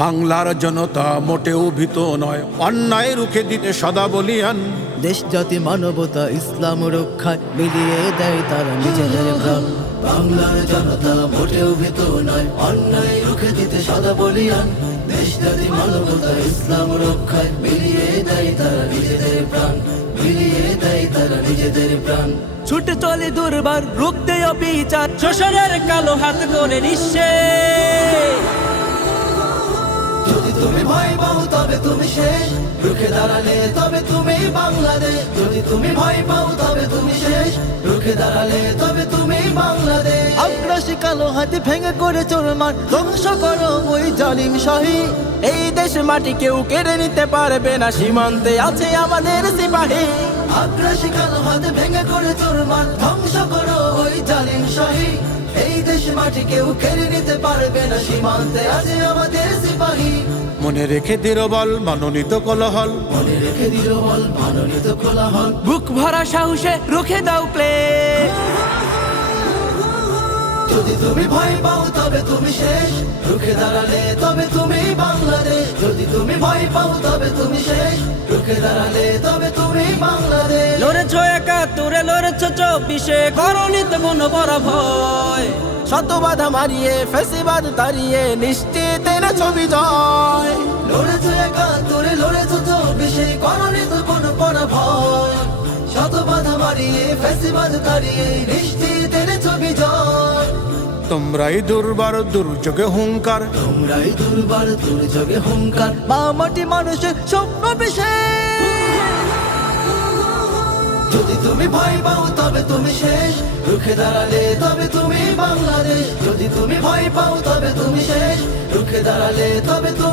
বাংলার জনতা মোটেও ভীত নয়, অন্যায় রুখে দিতে সদা বলিয়ান। দেশ জাতি মানবতা ইসলাম রক্ষায় মিলিয়ে দেয় তারা নিজেদের প্রাণ। বাংলার জনতা মোটেও ভীত নয়, অন্যায় রুখে দিতে সদা বলিয়ান। দেশ জাতি মানবতা ইসলাম রক্ষায় মিলিয়ে দেয় তারা নিজেদের প্রাণ, মিলিয়ে দেয় তারা নিজেদের প্রাণ। ছুটে চলে দুর্বার রুখতে অবিচার, শোষণের কালো হাত করে নিঃশেষ। যদি তুমি ভয় পাও তবে তুমি শেষ, রুখে দাঁড়ালে তবে তুমি বাংলাদেশ। যদি তুমি ভয় পাও তবে তুমি শেষ, রুখে দাঁড়ালে তবে তুমি বাংলাদেশ। আগ্রাসী কালো হাতে ভেঙে করে চোরমার ধ্বংস করো ওই জালিম শাহী। এই দেশ মাটি কেউ কেড়ে নিতে পারবে না, সীমান্তে আছে আমাদের সিপাহী। আগ্রাসী কালো হাতে ভেঙে করে চোরমার ধ্বংস করো ওই জালিম শাহী। এই দেশ মাটি কেউ কেড়ে নিতে পারবে না, সীমান্তে আছে আমাদের সিপাহী। মনে রেখে দৃঢ়বল মনোনীত কোলাহল, মনে রেখে দিল বল মাননীত কোলাহল। বুক ভরা সাহসে রুখে দাও ক্লেশ। যদি তুমি ভয় পাও তবে তুমি শেষ, রুখে দাঁড়ালে তবে তুমি বাংলাদেশ। যদি তুমি ভয় পাও তবে তুমি শেষ, রুখে দাঁড়ালে তবে তুমি বাংলাদেশ। লড়েছ ৭১, লড়েছ ২৪, করনি তো কোনো বড় ভয়। শত বাধা মারিয়ে ফেসিবাদ তাড়িয়ে নিশ্চিত এনে ছবি জয়। লড়েছ ৭১, লড়েছ ২৪, করনি তো কোনো পরাভয়। শত বাধা মারিয়ে ফেসিবাদ তাড়িয়ে নিশ্চিত এনেছ বিজয়। তোমরাই দুর্বার দুর্যোগে হুঙ্কার, তোমরাই দুর্বার দুর্যোগে হুঙ্কার। মা মাটি মানুষের স্বপ্ন বিশেষ। যদি তুমি ভয় পাও তবে তুমি শেষ, রুখে দাঁড়ালে তবে তুমি বাংলাদেশ। যদি তুমি ভয় পাও তবে তুমি শেষ, রুখে দাঁড়ালে তবে তুমি